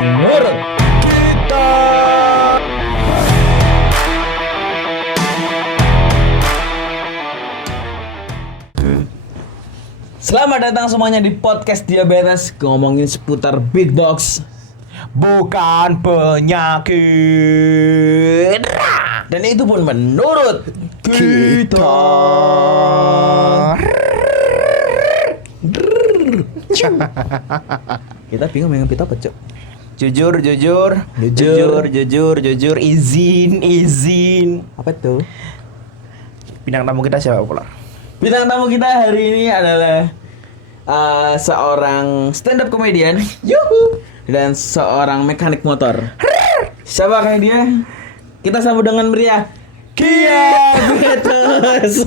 menurut kita. Selamat datang semuanya di podcast Diabetes, ngomongin seputar beatbox, bukan penyakit. Dan itu pun menurut kita. Kita bingung dengan kita apa, Cok? Jujur, izin. Apa itu? Bintang tamu kita siapa, Polar? Bintang tamu kita hari ini adalah seorang stand up comedian, dan seorang mekanik motor. Siapa kayak dia? Kita sambut dengan meriah Kia Betus.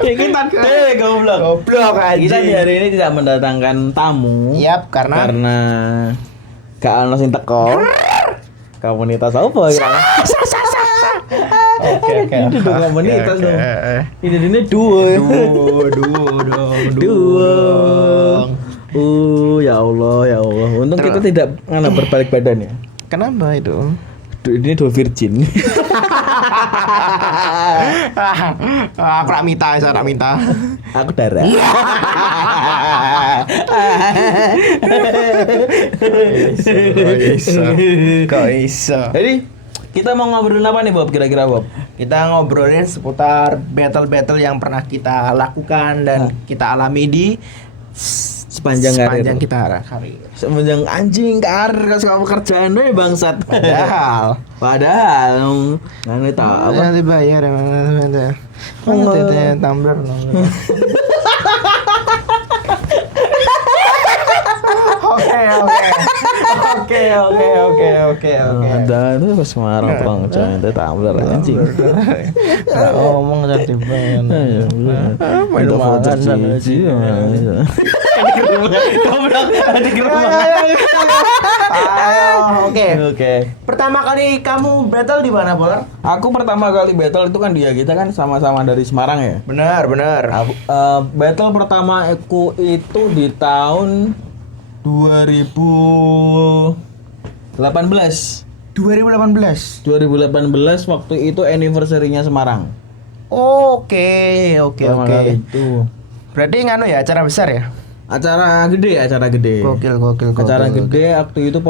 Ya kita deh goblok aja. Kita di hari ini tidak mendatangkan tamu. Yap, karena gak ono sing teko. Komunitas apa ya? Oke. Ini dong komunitas dong. Ini duo. Ya Allah. Untung kita tidak berbalik badan ya. Kenapa itu? Ini dua virgin. Aku rak minta. Aku darah. Kok iso? Jadi kita mau ngobrolin apa nih, Bob? Kira-kira, Bob? Kita ngobrolin seputar battle yang pernah kita lakukan dan kita alami di sepanjang kita karir. Sepanjang anjing karir kasih kamu kerjaan we bangsat. Padahal ngene ta apa? Nanti bayar mana. Tumbler. Oke. Ada itu pas marah perang jangan itu tumbler anjing. Ngomong jadi bayar. Main makan sih. Oke. Pertama kali kamu battle di mana, Bor? Aku pertama kali battle itu kan kita kan sama-sama dari Semarang ya. Benar. Aku, battle pertama aku itu di tahun 2018 waktu itu anniversary-nya Semarang. Oke. Itu. Berarti nganu ya, acara besar ya? Acara gede. Gokil. Acara gede waktu itu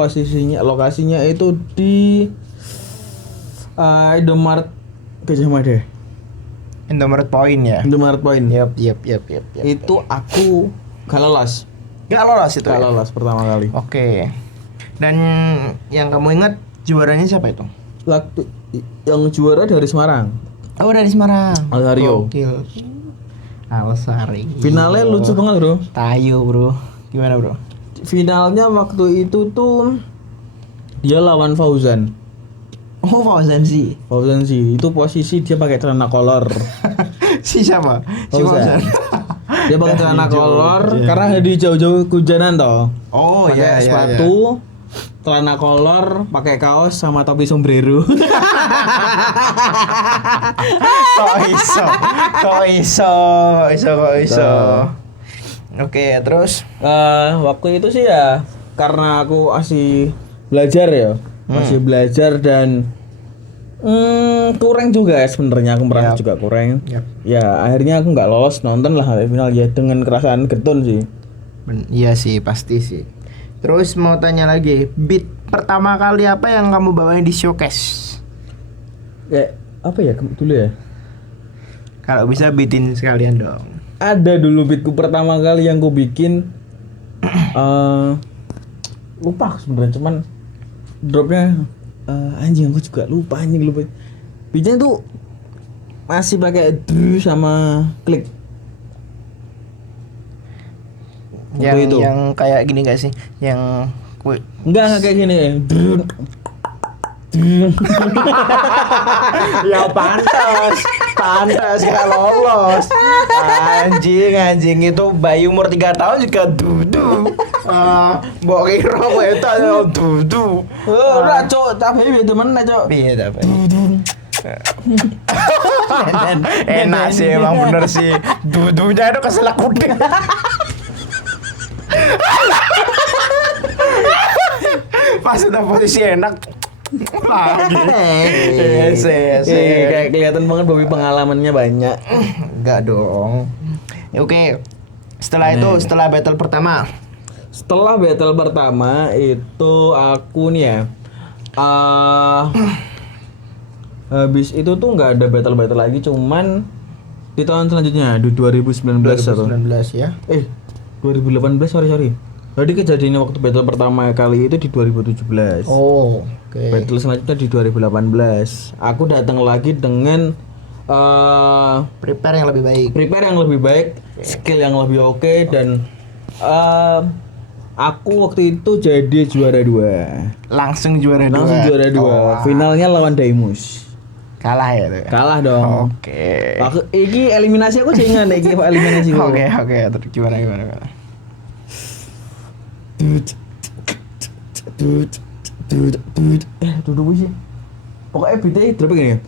lokasinya itu di Indomaret Gajah Mada. Indomaret Point ya? Indomaret Point. Yap. Itu aku gak lolos. Gak lolos itu. Gak lolos pertama kali. Oke. Dan yang kamu ingat juaranya siapa itu? Waktu yang juara dari Semarang. Oh, dari Semarang. Alsario. Gokil. Alsari. Finalnya lucu banget, Bro. Tayo, Bro. Gimana, Bro? Finalnya waktu itu tuh dia lawan Fauzan. Oh, Fauzan sih. Itu posisi dia pakai celana kolor. Si siapa? Si Fauzan. Dia pakai celana kolor karena di jauh-jauh kehujanan toh. Oh, pakai sepatu, celana kolor, pakai kaos sama topi sombrero. Kok iso. Oke, terus waktu itu sih ya karena aku masih belajar dan kurang juga sebenarnya aku merasa juga kurang. Ya akhirnya aku nggak lolos nonton lah final ya dengan kerasaan getun sih. Iya sih, pasti sih. Terus mau tanya lagi, beat pertama kali apa yang kamu bawain di showcase? Apa ya dulu ya? Kalau bisa beatin sekalian dong. Ada dulu beatku pertama kali yang ku bikin lupa sebenarnya, cuman dropnya anjing aku juga lupa. Beatnya tuh masih pakai drum sama klik. Yang kayak gini gak sih? Yang enggak kayak gini. Ya pantas gak lolos. Anjing itu bayi umur 3 tahun juga dudu. Mbok kira kowe itu dudu. Ora cok, tapi temen cok. Piye ta, Pak? Enak sih, emang bener sih. Dudunya itu keselak kuning. pas udah posisi enak lagi. Kayak kelihatan banget Bobby pengalamannya banyak. Enggak dong. Ya, oke. Setelah itu, setelah battle pertama. Setelah battle pertama itu aku nih ya. Habis itu tuh nggak ada battle lagi, cuman di tahun selanjutnya di 2019 atau 2019 ya. 2018 sorry. Jadi kejadiannya waktu battle pertama kali itu di 2017. Oh, oke. Battle selanjutnya di 2018. Aku datang lagi dengan Prepare yang lebih baik, skill yang lebih oke dan aku waktu itu jadi juara 2. Langsung juara 2. Oh, Finalnya lawan Daimus. kalah ya tuh. Kalah dong. Oke. Iki eliminasi aku sih ingat iki eliminasi. Oke. Terus gimana? Duduk sih. Pokoknya BT drop gini ya.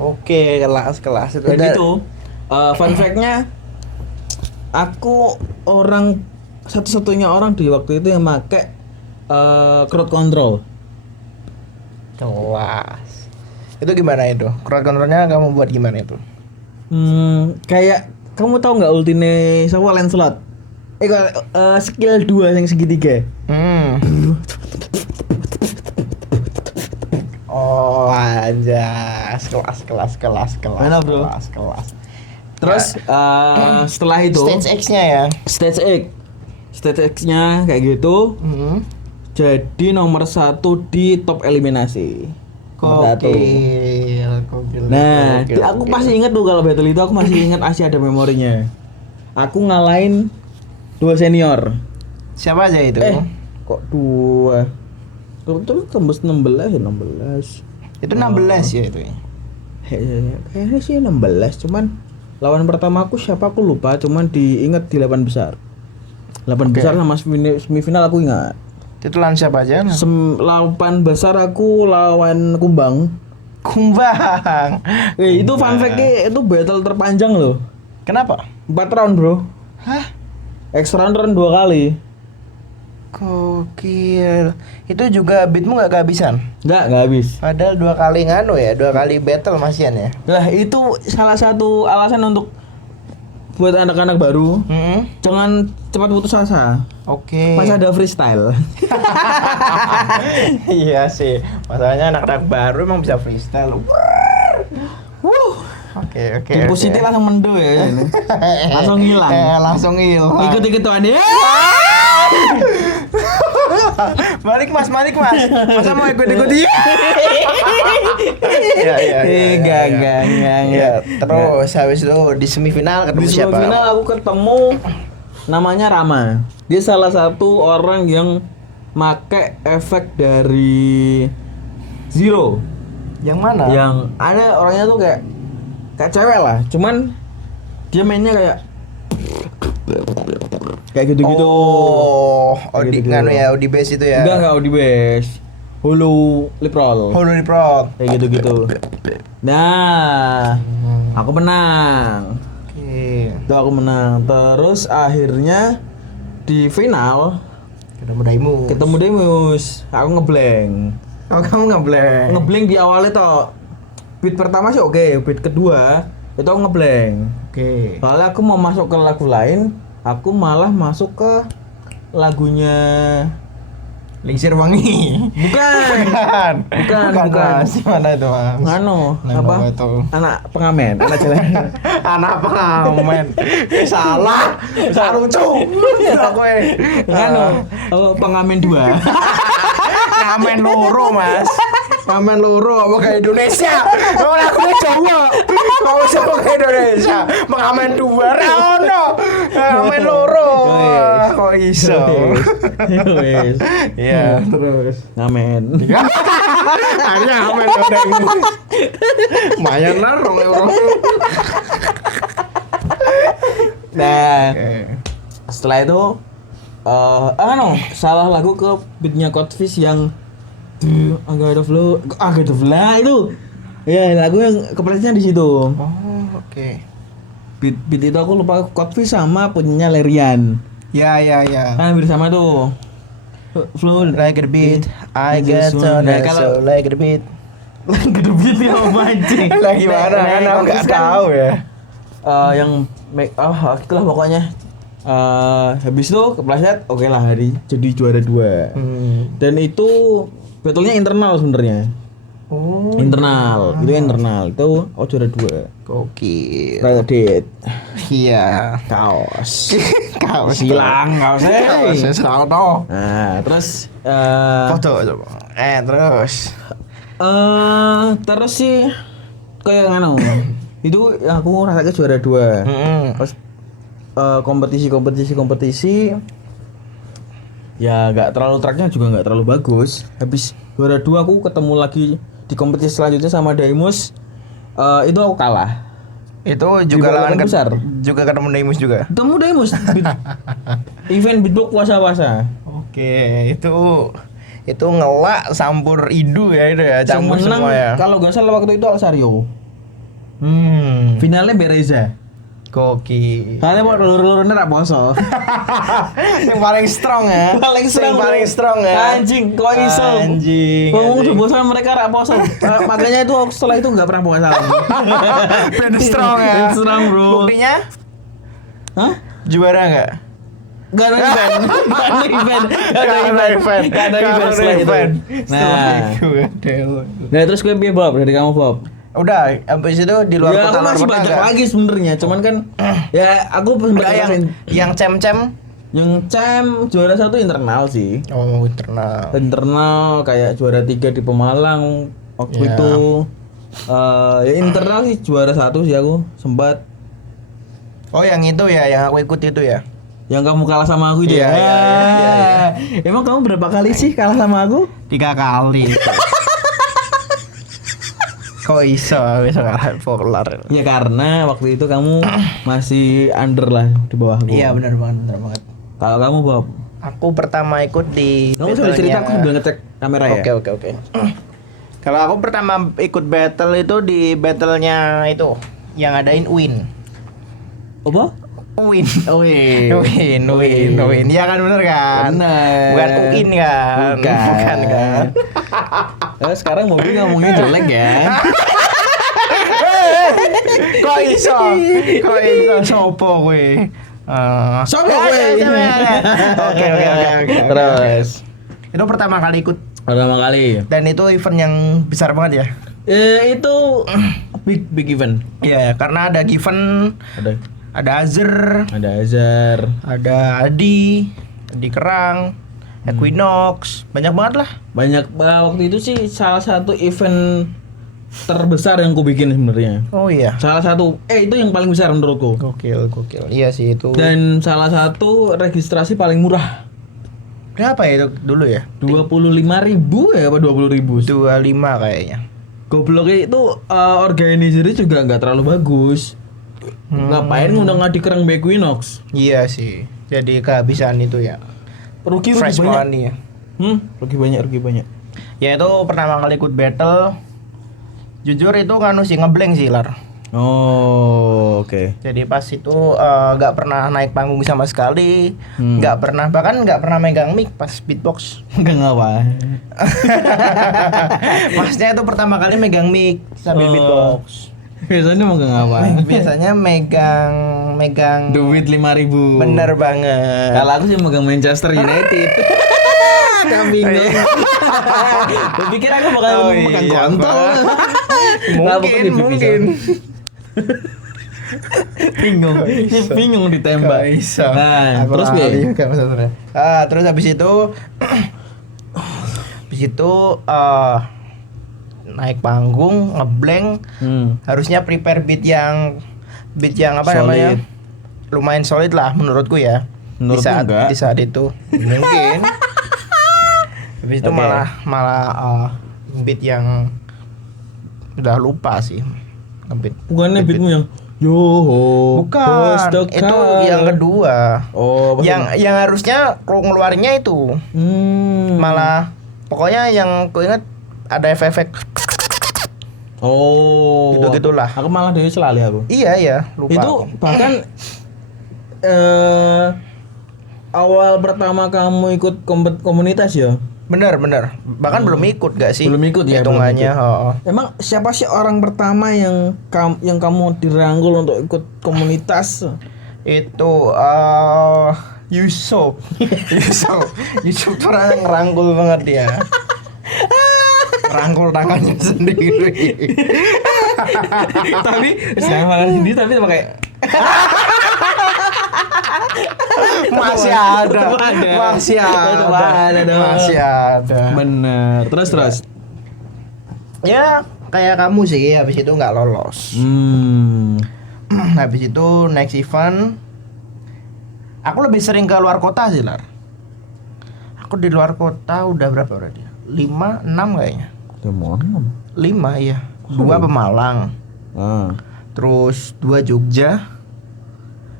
Oke, kelas itu. Dan itu fun fact-nya aku satu-satunya orang di waktu itu yang pakai crowd control. Kelas. Itu gimana itu? Crowd controlnya kamu buat gimana itu? Kayak kamu tahu nggak ultine siapa Lancelot? Skill 2 yang segitiga. Oh, anjas. Kelas. Mana, bro? Kelas. Terus setelah itu Stage X-nya ya. Stage X-nya kayak gitu. Jadi nomor 1 di top eliminasi. Gokil. Nah, aku masih ingat tuh kalau battle itu aku masih ingat ada memorinya. Aku ngalahin 2 senior. Siapa aja itu? Kok 2? Terus tembus 16 ya 16. Itu 16 ya itu. Kayaknya sih 16, cuman lawan pertama aku siapa aku lupa, cuman diingat di 8 besar. 8 besar sama semifinal aku ingat. Itu lawan siapa aja? 8 besar aku lawan Kumbang. Itu fun fact-nya itu battle terpanjang loh. Kenapa? 4 round, Bro. Hah? Extra round 2 kali. Gokil. Itu juga beatmu gak kehabisan? Enggak habis. Padahal 2 kali dua kali battle masian ya. Lah itu salah satu alasan untuk buat anak-anak baru jangan cepat putus asa. Oke. Masih ada freestyle. Iya sih. Masalahnya anak-anak baru emang bisa freestyle. Oke. Positif langsung mendo ya. Langsung hilang. Ikut-ikutan ya. Balik mas. Masa mau ikut-ikut dia? Iya. Terus habis itu di semifinal ketemu siapa? Di semifinal aku ketemu namanya Rama. Dia salah satu orang yang make efek dari Zero. Yang mana? Yang ada orangnya tuh kayak cewek lah, cuman dia mainnya kayak gitu-gitu. Oh, gitu. Odi Base itu ya? Enggak Odi Base. Hulu Liprol. Kayak gitu-gitu. Nah, aku menang. Oke. Itu aku menang. Terus akhirnya di final ketemu Daimus. Aku ngeblank. Oh, kamu ngeblank. Ngeblank di awalnya toh. Beat pertama sih oke, beat kedua itu aku ngeblank. Oke. Soalnya aku mau masuk ke lagu lain, aku malah masuk ke lagunya Lingsir Wangi. Bukan. Mas. Mana itu, Mas? Apa? Itu? Anak pengamen, anak jalan. Anak pengamen. Salah lucu. Aku Apa pengamen 2. Ngamen loro, Mas. Ngamen loro apa kayak Indonesia? Kalau lagunya Jawa. Kalau siapa kayak Indonesia? Mengamen 2 ra ono. Ngamen loro. Kok iso? Wes. Iya, terus ngamen. Hanya ngamen udah ini. Lumayan lah 2 euro. Nah, setelah itu salah lagu ke beatnya Codfish yang I got the flow itu. Ya lagu yang keplesetnya di situ. Oh, oke. Beat itu aku lupa Codfish sama punyanya Lerian. Ya. Kan hampir sama tuh. Flow Like the beat, I get just so wanna- nice, so like the beat. Like the beat ya mancing. Lagi mana kan aku nggak tahu ya. Yang itulah pokoknya. Habis itu kepleset, oke lah hari jadi juara 2. Dan itu betulnya internal sebenarnya. Oh, Internal itu juara 2. gokil. Radit Iya. kaos Kaos silang kaosnya. Kaosnya selalu toh. Nah, terus Foto coba. Terus. terus sih kayak nganu. Itu yang aku rasanya juara 2. Terus kompetisi ya nggak terlalu tracknya juga nggak terlalu bagus. Habis juara 2 aku ketemu lagi di kompetisi selanjutnya sama Daimus. Itu aku kalah. Itu Di juga balapan lawan besar. juga ketemu Daimus juga. Ketemu Daimus. Event beatbox puasa-puasa. Oke, itu ngelak campur idu ya itu ya, campur Yang menang, semua ya. kalau nggak salah waktu itu Alsario. Finalnya Bereza. Gokil. Soalnya mau lur-lurnya rak poso. Yang paling strong ya. Yang paling strong ya. Anjing, kok iso? Anjing. Ngomong udah bosan mereka rak poso. Makanya itu setelah itu nggak pernah puasa lagi. Ben strong ya. Ben strong, bro. Buktinya Hah? juara enggak? Gak ada event. Gak ada event setelah itu. Nah terus gue piye Bob dari kamu Bob? Udah, habis itu di luar Ya kota aku masih banyak lagi sebenarnya, cuman kan ya aku sempat Enggak yang cem-cem. yang juara 1 internal sih. Oh, internal. Internal kayak juara 3 di Pemalang waktu Ya. itu. Ya internal sih juara 1 sih aku sempat. Oh, yang itu ya, yang aku ikut itu ya. Yang kamu kalah sama aku itu Iya, ya. iya. Emang kamu berapa kali sih kalah sama aku? 3 kali. Kok iso kalah populer? Ya karena waktu itu kamu masih under lah di bawah aku. Iya, benar banget. Kalau kamu Bob, Aku pertama ikut di kamu sambil cerita aku sambil ngecek kamera ya. Oke. Kalau aku pertama ikut battle itu di battlenya itu yang adain Win. Apa? Win. Oh iya. Win. Iya kan bener kan? Bener. Bukan Uin kan? Bukan kan? Sekarang mobil ngomongnya jelek ya. Kok iso sopo kowe? Sopo kowe? Oke. Terus Itu pertama kali ikut pertama kali. dan itu event yang besar banget ya. Itu big event. Iya, karena ada Given, ada Azer, Ada Azhar. ada Adi Kerang, Equinox, banyak banget lah. Banyak waktu itu sih salah satu event terbesar yang ku bikin sebenarnya. Oh iya. Salah satu itu yang paling besar menurutku. Gokil. Iya sih itu. Dan salah satu registrasi paling murah. Berapa ya itu dulu ya? 25.000 ya apa 20.000? 25 kayaknya. Gobloknya itu organizernya juga nggak terlalu bagus. Ngapain ngundang Adi Kerang Equinox? Iya sih. Jadi kehabisan itu ya. Rugi Fresh banyak. money ya. Rugi banyak. Ya itu pertama kali ikut battle. Jujur itu nganu sih ngeblank sih Lar. Oh, oke. Jadi pas itu nggak pernah naik panggung sama sekali, bahkan nggak pernah megang mic pas beatbox. Enggak ngapa. Masnya itu pertama kali megang mic sambil beatbox. Biasanya mau nggak ngapa. Biasanya megang Duit 5.000. bener banget. Kalau aku sih megang Manchester United. Kambing. Gue pikir aku bakal megang kontol. Mungkin. bingung ditembak. Gak bisa. Nah, Aku terus lali Bi? juga maksudnya. Terus habis itu naik panggung ngeblank, harusnya prepare beat yang apa Solid. namanya, lumayan solid lah menurutku ya. Menurutku enggak. Di saat itu mungkin. Habis itu Oke. malah beat yang udah lupa sih. Ngebeat. Bukannya beatmu yang Yo, Bukan, itu yang kedua. Oh, Yang harusnya ngeluarinnya itu. Malah pokoknya yang ku ingat ada efek-efek Oh, gitu-gitulah. Aku malah dari selalu aku. Iya, lupa. Itu aku. bahkan awal pertama kamu ikut komunitas ya? Bener. Bahkan belum ikut gak sih? Belum ikut ya, hitungannya. belum Emang siapa sih orang pertama yang kamu dirangkul untuk ikut komunitas? Itu Yusuf. Yusuf tuh orang yang ngerangkul banget dia. Rangkul tangannya sendiri. Tapi saya makan sendiri tapi pakai Masih ada. Bener. Terus. Ya kayak kamu sih, habis itu nggak lolos. Habis itu next event, aku lebih sering ke luar kota sih, Lar. Aku di luar kota udah berapa berarti? 5, 6 kayaknya. 5 ya. 2 Pemalang. Terus 2 Jogja.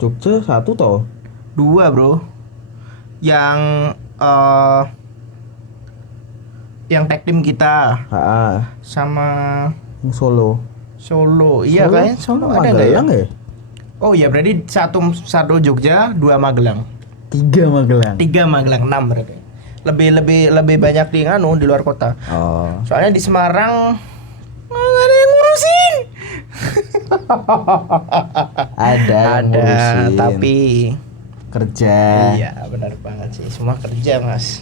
Jogja 1 toh? 2 bro. Yang tag team kita sama Solo. Iya kayaknya Solo ada nggak ya? Oh iya berarti satu Jogja, 2 Magelang. 3 Magelang. 3 Magelang, 6 berarti. Lebih banyak di luar kota. Soalnya di Semarang nggak ada yang ngurusin. Ada ngurusin. Tapi kerja. Iya benar banget sih, semua kerja mas.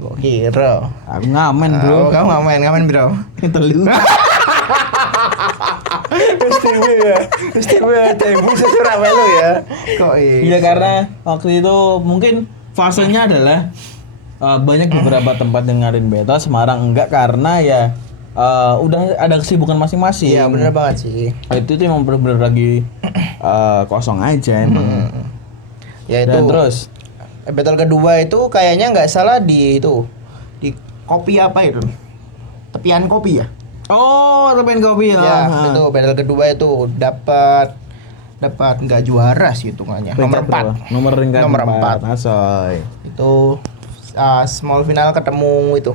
Gua kira. Aku ngamen bro. Kamu ngamen bro. Telu. Istimewa tembu sesurat lu ya. Kok iya karena waktu itu mungkin fasenya adalah banyak beberapa tempat yang ngadain battle, Semarang enggak karena ya udah ada kesibukan masing-masing. Iya benar banget sih. Itu tuh emang bener-bener lagi kosong aja emang. Ya itu. Dan terus battle kedua itu kayaknya nggak salah di kopi apa itu? Tepian kopi ya? Oh, tepian kopi ya. lah. Ya, itu battle kedua itu dapat nggak juara sih hitungannya. Nomor 4. Asoy. Itu small final ketemu itu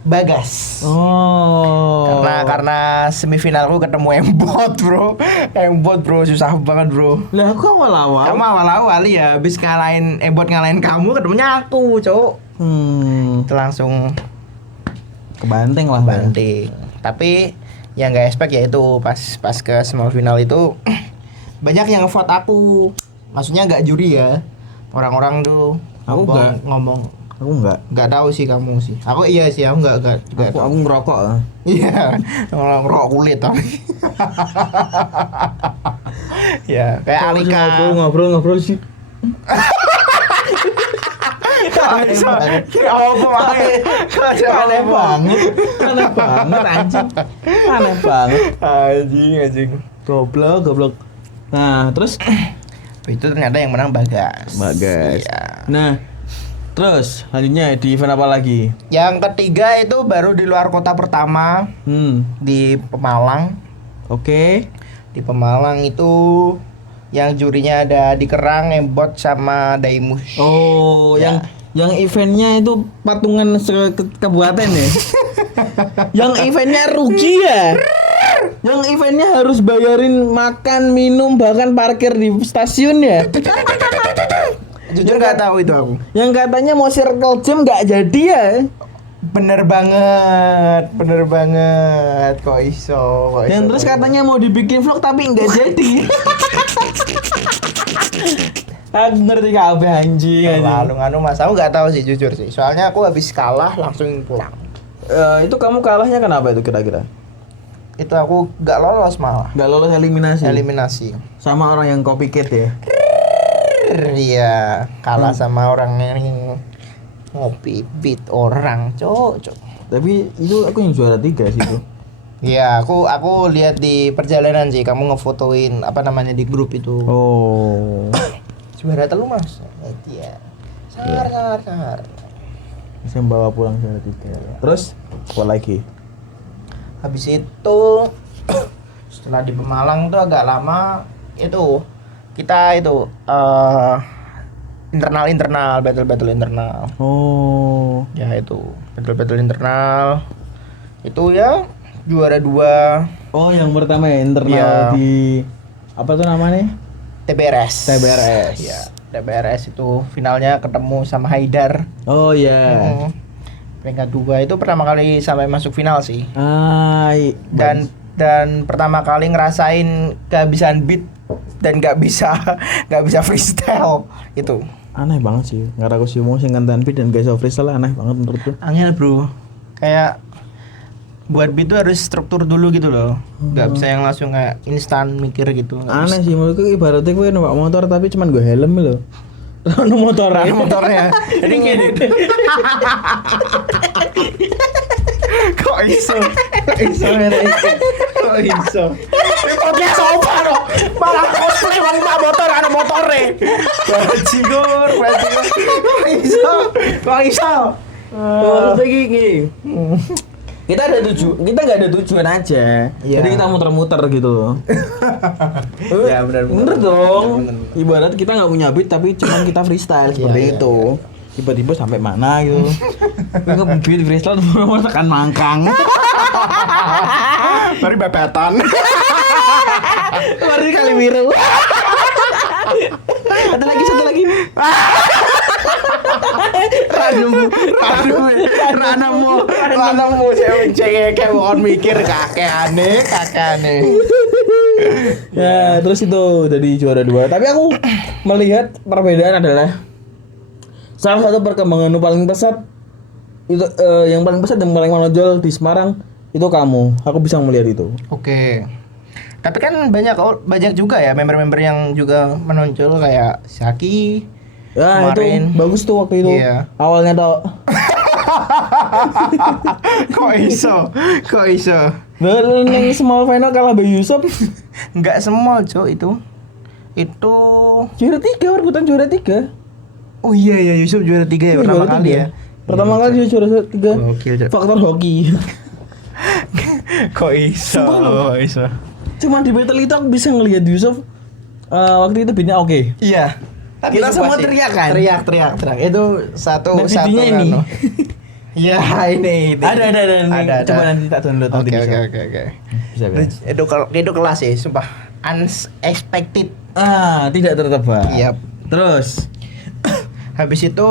Bagas. Oh. Karena semifinalku ketemu Embot bro, susah banget bro. Lah aku awal-awal. Kamu awal-awal ya, habis Embot ngalahin kamu, ketemunya aku, cowok. Itu langsung kebanting lah. Tapi yang nggak expect ya itu pas ke small final itu banyak yang vote aku. Maksudnya nggak juri ya. Orang-orang tuh ngomong. Aku enggak tahu sih kamu sih. Aku iya sih, aku enggak. Aku ngerokok. Iya, ngerokok kulit tapi. Ya, kayak Alika. Ngobrol sih. Aneh banget anjing. Goblok. Nah, terus itu ternyata yang menang Bagas. Iya. Nah, terus selanjutnya di event apa lagi? Yang ketiga itu baru di luar kota pertama. Di Pemalang. Oke. Di Pemalang itu yang jurinya ada di Kerang, Embot sama Daimus. Oh, ya. Yang eventnya itu patungan kabupaten ya? Yang eventnya rugi ya? Yang eventnya harus bayarin makan, minum, bahkan parkir di stasiun ya? Jujur nggak tahu itu aku. Yang katanya mau circle jam nggak jadi ya? Bener banget. Kok iso. Dan terus katanya mau dibikin vlog tapi nggak jadi. Aku ngerti kabeh anjing. Lalu mas, aku nggak tahu sih jujur sih. Soalnya aku habis kalah langsung pulang. Itu kamu kalahnya kenapa itu kira-kira? Itu aku nggak lolos malah. Nggak lolos eliminasi. Sama orang yang copycat ya? Iya, kalah sama orang yang ngopi beat orang, cok. Tapi itu aku yang juara 3 sih itu. Iya, aku lihat di perjalanan sih, kamu ngefotoin apa namanya di grup itu. Oh. Juara telu mas. Iya. Sangar. Bisa bawa pulang juara 3. Terus apa lagi? Habis itu setelah di Pemalang tuh agak lama itu kita itu internal battle internal. Oh. Ya itu battle internal. Itu ya juara 2 Oh, yang pertama ya internal Iya. di apa tuh namanya? TBRS. TBRS. Ya, TBRS itu finalnya ketemu sama Haidar. Oh iya. Peringkat 2 itu pertama kali sampai masuk final sih. Dan pertama kali ngerasain kehabisan beat dan nggak bisa freestyle itu. Aneh banget sih. Nggak aku sih mau sing kantan beat dan guys freestyle aneh banget menurutku. Angel bro, kayak buat beat tuh harus struktur dulu gitu loh. Nggak bisa yang langsung kayak instan mikir gitu. Nggak Aneh bisa. sih menurutku ibaratnya gue numpak motor tapi cuman gue helm loh. Ono motoran. Ini motornya. Jadi gini. Kok iso? Kok iso? Ini podcast apa loh? Malah cosplay wong numpak motor ana motore. Bajingur. Kok iso? Maksudnya gini. Kita nggak ada tujuan aja. Iya. Jadi kita muter-muter gitu. Ya, benar. Bener dong. Bener. Ibarat kita nggak punya beat tapi cuman kita freestyle seperti Iya, itu. Tiba-tiba sampai mana gitu. Nggak beat freestyle mau tekan mangkang. Mari bapetan. Mari kali biru. Satu lagi. Ranamu cewek kayak bukan mikir kakekane. Ya, terus itu jadi juara 2. Tapi aku melihat perbedaan adalah salah satu perkembangan paling pesat itu yang paling pesat dan paling menonjol di Semarang itu kamu. Aku bisa melihat itu. Oke. Tapi kan banyak juga ya member-member yang juga menonjol kayak Saki. Ya, Kemarin. itu bagus tuh waktu itu. Iya. Awalnya tuh Kok iso? dan yang small final kalah Bayu Yusuf. Enggak semua, Cok, itu. Itu Juara 3, rebutan juara 3. oh iya Yusuf juara 3 ya pertama Juara kali 3. ya. Pertama kali dia juara 3. Gokil, Cok. Faktor hoki. Kok iso? Sumpah loh. Cuman di battle itu aku bisa ngelihat Yusuf waktu itu beatnya oke. Iya. Kita semua teriak kan? Teriak. Itu satu Dan videonya ini. anu. Iya, ini. Ada. Coba nanti tak download nanti bisa. Oke. Bisa. Itu kelas sih, sumpah. Unexpected. Tidak tertebak. Yap. Terus Habis itu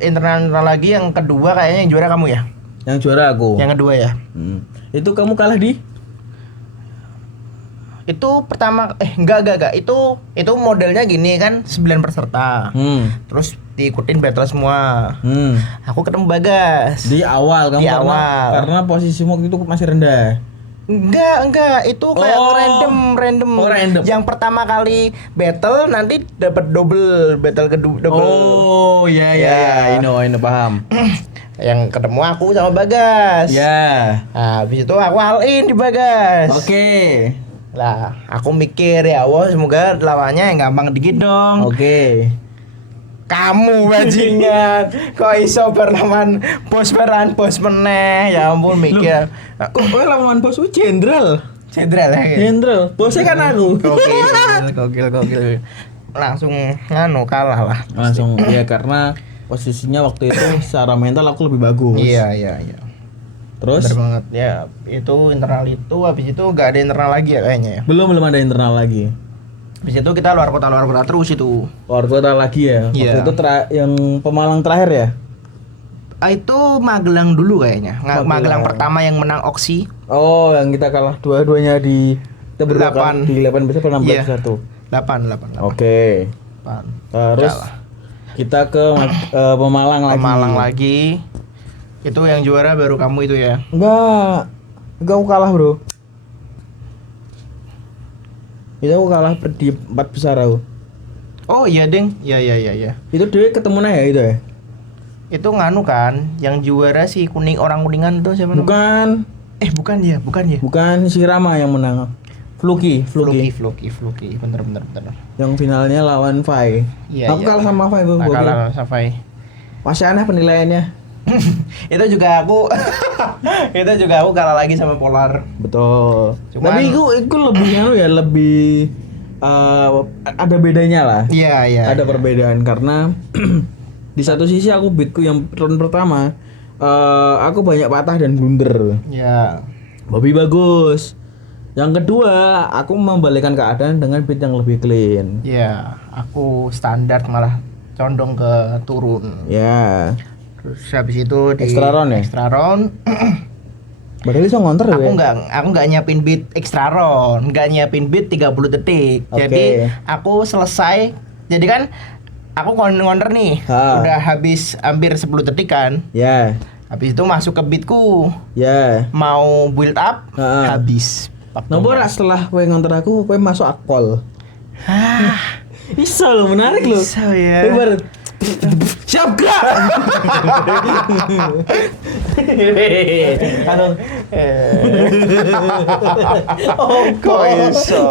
internal lagi yang kedua kayaknya yang juara kamu ya? yang juara aku. Yang kedua ya? Itu kamu kalah di? Itu pertama enggak. Itu modelnya gini kan 9 peserta. Terus diikutin battle semua. Aku ketemu Bagas. Di awal kamu Di awal. karena posisimu waktu itu masih rendah. Enggak, itu kayak random. Oh, random. Yang pertama kali battle nanti dapat double, battle kedua double. Oh, iya. I know, paham. Yang ketemu aku sama Bagas. Ya. Nah, habis itu aku all in di Bagas. Oke. Lah, aku mikir ya, wah semoga lawannya yang gampang dikit dong. Oke. Kamu bajingan, kok iso berlawan bos meneh, ya ampun mikir. Kok gue lawan bos jenderal? Jenderal ya. Jenderal. Bosnya kan aku. Gokil. Langsung kalah lah. Langsung ya karena posisinya waktu itu secara mental aku lebih bagus. Iya. Terus Bener banget ya, itu internal itu habis itu gak ada internal lagi ya kayaknya ya. belum ada internal lagi. Habis itu kita luar kota terus itu. Luar kota lagi ya. Iya. Waktu itu yang Pemalang terakhir ya. Itu Magelang dulu kayaknya. Magelang. Magelang pertama yang menang Oksi. Oh, yang kita kalah dua-duanya di kita berdua Delapan. di 8 besar 16 Iya. satu. 8. Oke. Terus Kalah. kita ke Pemalang lagi. Malang lagi. Itu yang juara baru kamu itu ya. Enggak aku kalah, Bro. Itu aku kalah di 4 besar aku. Oh iya, Deng. Iya. Itu dia ketemunya ya itu ya? Itu nganu kan, yang juara si orang kuningan tuh siapa namanya? Bukan. Bukan ya. Bukan si Rama yang menang. Fluky. Bener. Yang finalnya lawan Fai. Iya, Aku iya. kalah sama Fai, Bro. Kalah Safai. Masih aneh penilaiannya. Itu juga aku kalah lagi sama Polar. Betul. Cuman- Tapi itu lebih lebih ada bedanya lah. Iya, iya. Ada perbedaan karena di satu sisi aku beatku yang round pertama aku banyak patah dan blunder. Iya. Bobby bagus. Yang kedua, aku membalikkan keadaan dengan beat yang lebih clean. Iya, aku standar malah condong ke turun. Ya. Terus habis itu di Extra round ya? Extra round. Padahal iso ngonter ya. Aku nggak nyiapin beat extra round, nggak nyiapin beat 30 detik. Oke. Jadi aku selesai. Jadi kan aku ngonter nih, udah habis hampir 10 detik kan. Ya. Habis itu masuk ke beatku. Ya. Mau build up, habis. Nomor setelah kowe ngonter aku, kowe masuk akpol. Iso lo, menarik lo. Iso ya. Baru siap gak? Aduh. Kok iso?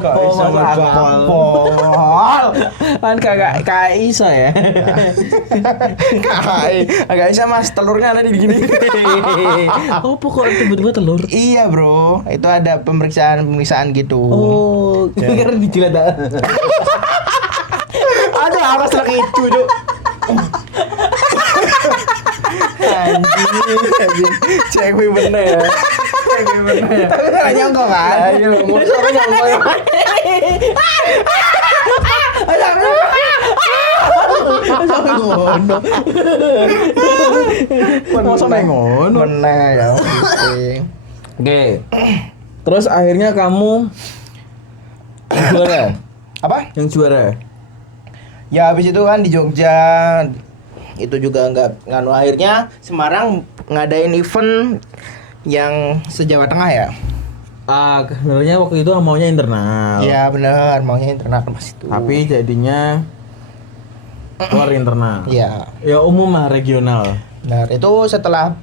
Kok iso akpol? Kan kagak iso ya. Agak iso Mas, telurnya ada di gini. Oh, pokok tiba-tiba telur. Iya, Bro. Itu ada pemeriksaan gitu. Oh, karena dijilat. Ada apa selak itu, Cuk? Anjing. Cewek bener ya. Cewek bener ya. Tapi kan nyongkok kan? Ayo, ngurus apa nyongkok ya? Sampai ngono. Sampai ngono. Bener ya. Oke. Terus akhirnya kamu yang juara. Apa? Yang juara. Ya habis itu kan di Jogja itu juga nganu, akhirnya Semarang ngadain event yang se-Jawa Tengah ya. Sebenarnya waktu itu maunya internal. Iya benar, maunya internal pas itu. Tapi jadinya luar internal. Iya. Ya umum lah, regional. Benar, itu setelah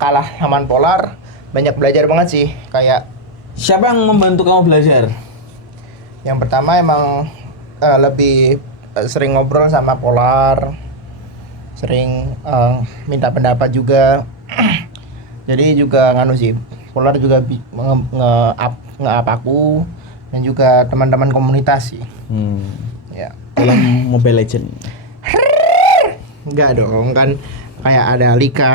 kalah Haman Polar banyak belajar banget sih. Kayak Siapa yang membantu kamu belajar? yang pertama emang lebih sering ngobrol sama Polar, sering minta pendapat juga. Jadi juga nganu sih, Polar juga nge-up aku dan juga teman-teman komunitas sih. Ya. Dalam Mobile Legend. Enggak dong, kan kayak ada Alika,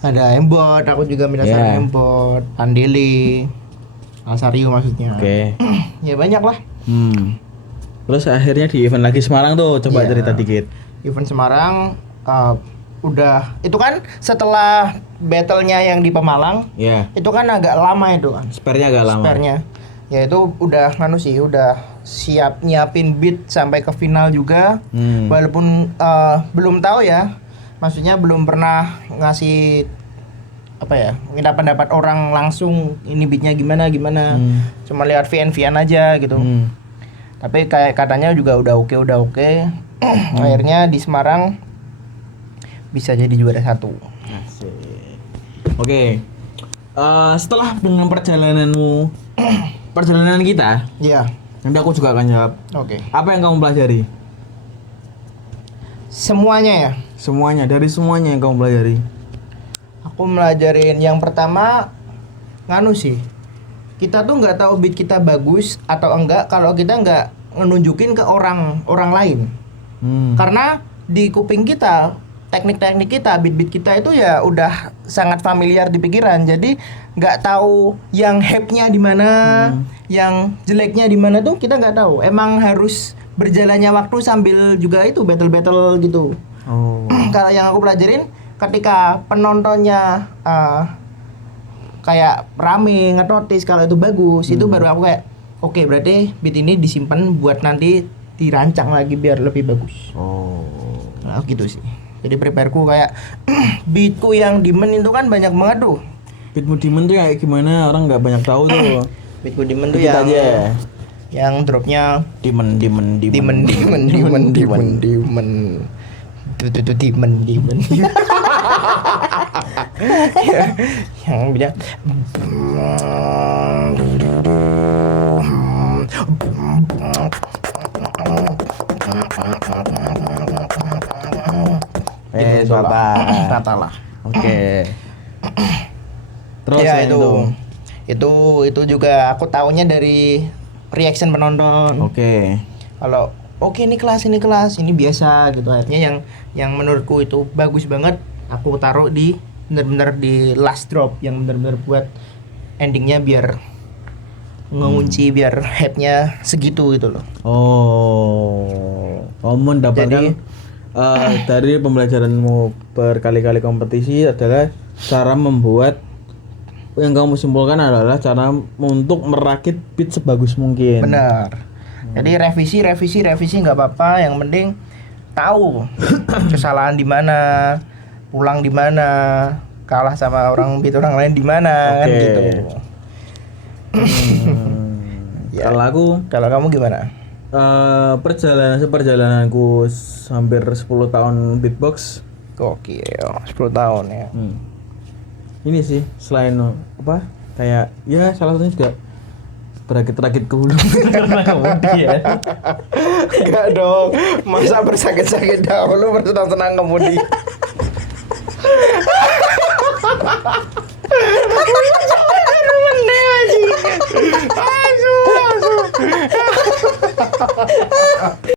ada Embot, aku juga minta saran Embot, Pandeli, Alsario maksudnya. Oke. Ya banyak lah. Terus akhirnya di event lagi Semarang tuh, coba cerita dikit. Event Semarang udah itu kan setelah battle-nya yang di Pemalang. Iya. Itu kan agak lama itu kan. Spare-nya agak lama. Spare-nya. Ya itu udah nganu sih, udah siap nyiapin beat sampai ke final juga. Walaupun belum tahu ya. Maksudnya belum pernah ngasih apa ya, minta pendapat orang langsung ini beatnya gimana. Cuma lihat VN aja gitu. Tapi kayak katanya juga udah oke. Akhirnya di Semarang bisa jadi juara 1. Asik. Oke. Setelah dengan perjalanan kita, Iya. nanti aku juga akan jawab. Oke. Apa yang kamu pelajari? Semuanya ya. Semuanya, dari semuanya yang kamu pelajari. Aku melajarin yang pertama nganu sih. Kita tuh nggak tahu beat kita bagus atau enggak kalau kita nggak ngenunjukin ke orang lain. Karena di kuping kita, teknik-teknik kita, beat-beat kita itu ya udah sangat familiar di pikiran. Jadi nggak tahu yang hype-nya di mana, yang jeleknya di mana tuh kita nggak tahu. Emang harus berjalannya waktu sambil juga itu battle-battle gitu. Kalau yang aku pelajarin ketika penontonnya kayak rame ngenotis kalau itu bagus, itu baru aku kayak oke, berarti beat ini disimpan buat nanti dirancang lagi biar lebih bagus. Nah, gitu sih. Jadi prepareku kayak beatku yang Demon itu kan banyak banget tuh. Beatmu Demon tuh kayak gimana, orang nggak banyak tahu tuh. Beatku Demon tuh yang aja. Yang dropnya Demon. Demon. Tuh Demon. Yang bilang rata lah. Oke. Terus ya itu juga aku taunya dari reaction penonton. Oke. Kalau oke ini kelas ini biasa gitu. Akhirnya yang menurutku itu bagus banget aku taruh di benar-benar di last drop yang benar-benar buat endingnya biar ngunci biar hype-nya segitu gitu loh. Oh, kamu mendapatkan dari pembelajaranmu berkali-kali kompetisi adalah cara membuat yang kamu simpulkan adalah cara untuk merakit beat sebagus mungkin. Benar. Jadi revisi nggak apa-apa, yang penting tahu kesalahan di mana, pulang di mana, kalah sama orang beat orang lain di mana kan Oke. gitu. Ya. Kalau kamu gimana? Perjalananku hampir 10 tahun beatbox. Gokil, 10 tahun ya. Ini sih selain apa kayak ya salah satunya juga berakit-rakit ke hulu karena kemudian Enggak dong, masa bersakit-sakit dahulu bersenang-senang kemudian.